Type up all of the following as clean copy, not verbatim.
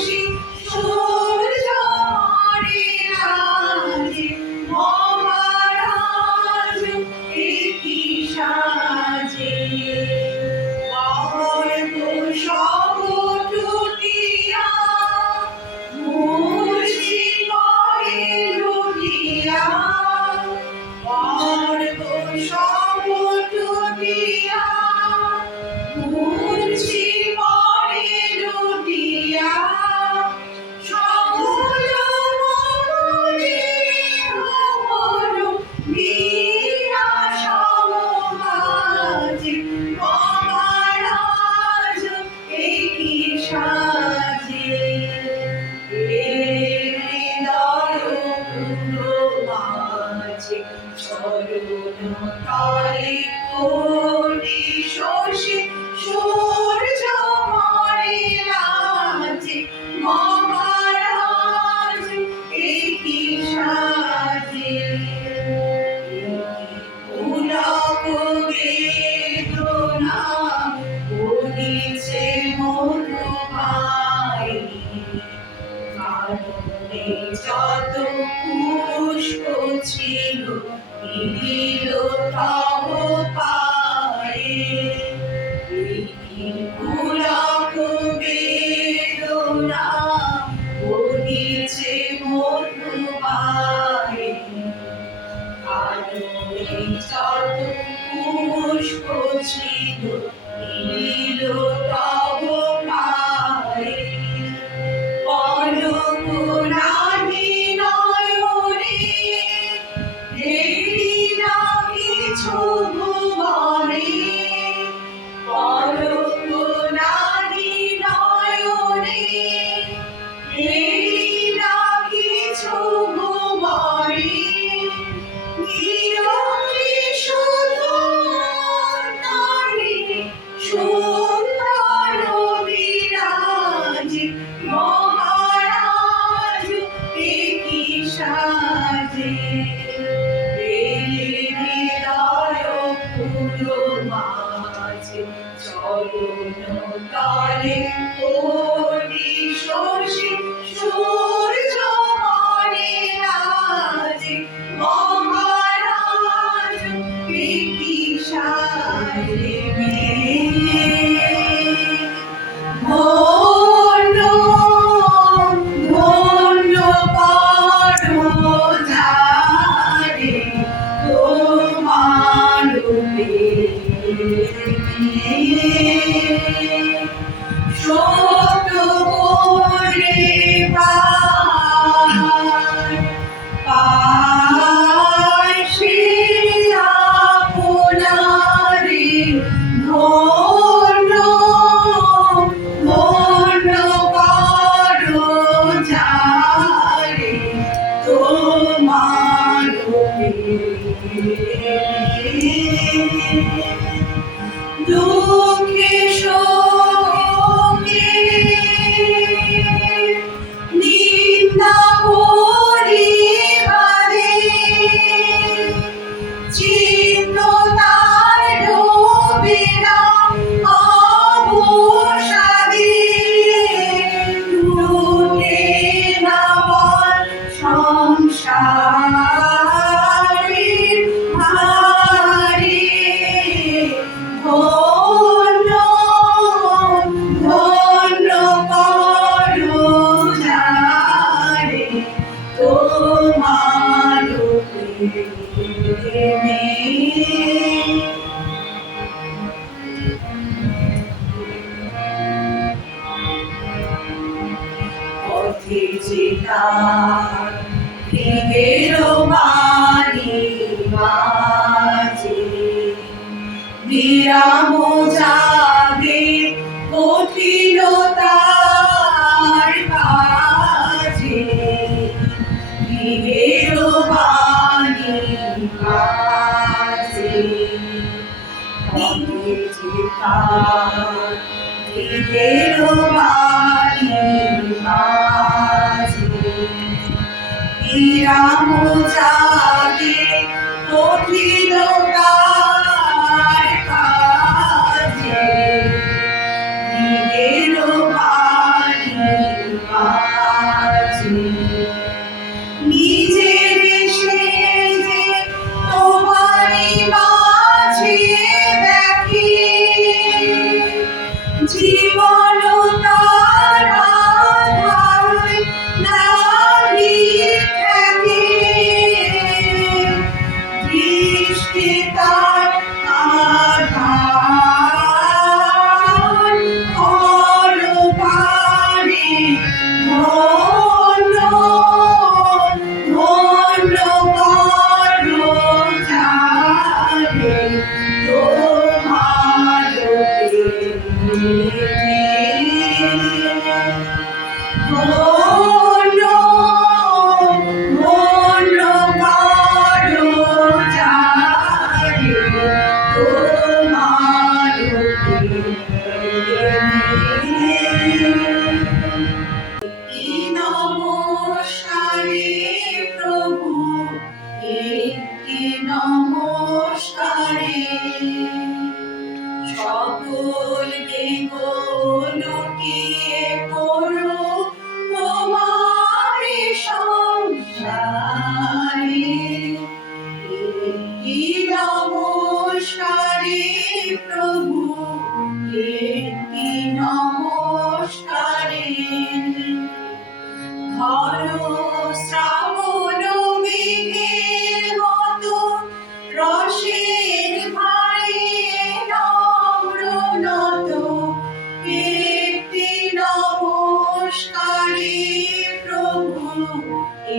শশী সূর্য মরিয়াছে মহারাজ একি সাজে অর্ধ সব টুটিয়া মূর্ছি করে লুটিয়া অর্ধ সব টুটিয়া মূর্ছি করে লুটিয়া সকল মনে হল মীরা সমকাজে মহারাজ একি সাজে হৃদয় পুর মাঝে চরণ তলে কোটি শশী সূর্য মরিয়াছে মহারাজ একি সাজে পুলক বেদনা বহিছে মধুমাই কাননে যত পুষ্প ছিল দিল তব পায়ে পুলক বেদনা বহিছে মধুমাই কাননে যত পুষ্প ছিল দিল তব পায়ে পলক রাণী নয়নে দেরি না কিছু ভুবনে পলক রাণী নয়নে দেরি না কিছু ভুবনে নিরতি শুধু নারী সুন্দর বিরাজ মহারাজ একি সাজে হৃদয় পুর মাঝে চরণ তলে কোটি শশী সূর্য মরিয়াছে মহারাজ একি সাজে ধন্য ধন্য পরজারে তোমার শত করে পায় সে আপনারে ধন্য ধন্য পরজারে তোমার দুঃখে শোকে নিন্দা পরিবারে চিত্ত তার ডোবে না অবসাদে লুটে না বল সংসারের ভারে ধন্য ধন্য পরজারে তোমার প্রেমে পথে যেতা গৃহের বাণী মাঝে বিরাম জাগে কঠিনতার কাজে গৃহের বাণী মাঝে পথে যেতা গৃহের বাণী মাঝে বিরাম জাগে কঠিনতার কাজে গৃহের বাণী ধন্য ধন্য করো যারে তোমার কি নমস্কারে প্রভু একটি নমস্কারে সকল দেব লুটিয়ে পড়ো তোমার সংসারে একটি নমস্কারে প্রভু একটি নমস্কারে ধরো শ্রাবণ মেঘের মতো রসের ভারে নম্র নত একটি নমস্কারে প্রভু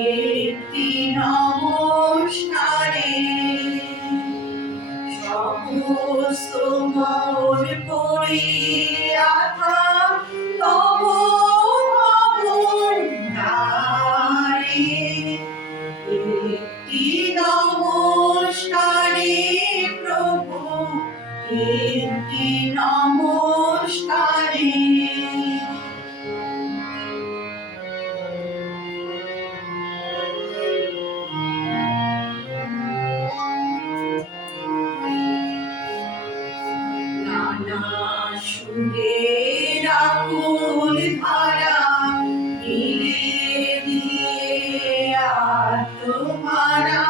একটি নমস্কারে সমস্ত মোর পড়িয়া তব অবতারে একটি নমস্কারে প্রভু একটি নমস্কারে নানা সুরের আকুল ধারা মিলিয়ে দিয়ে তোমারা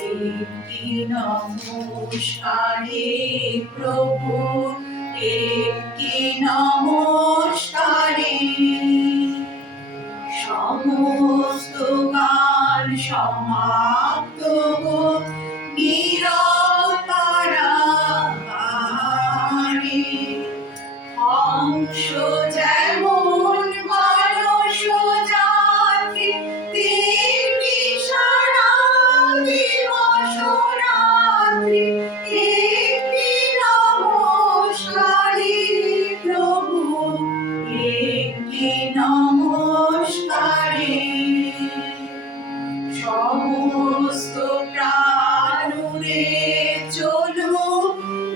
একটি নমস্কারে প্রভু একটি নমস্কারে সমস্ত গান সমাপ্ত নিরতারে হংস যেমন মানস যাত্রী তেমনি সারা দিবস রাত্রি একটি নমস্কারে প্রভু একটি নমস্কারে সমস্ত প্রাণুরে চলো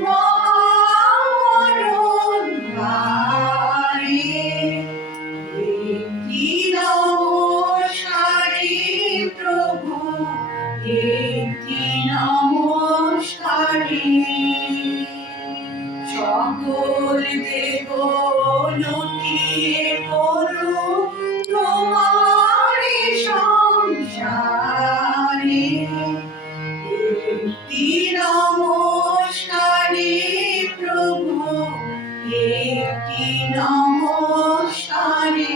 মহামরণ বারে একটি নমস্কারে প্রভু একটি নমস্কারে সকল দেব লুটিয়ে পড়ো তোমার সংসারে একটি নমস্কারে প্রভু একটি নমস্কারে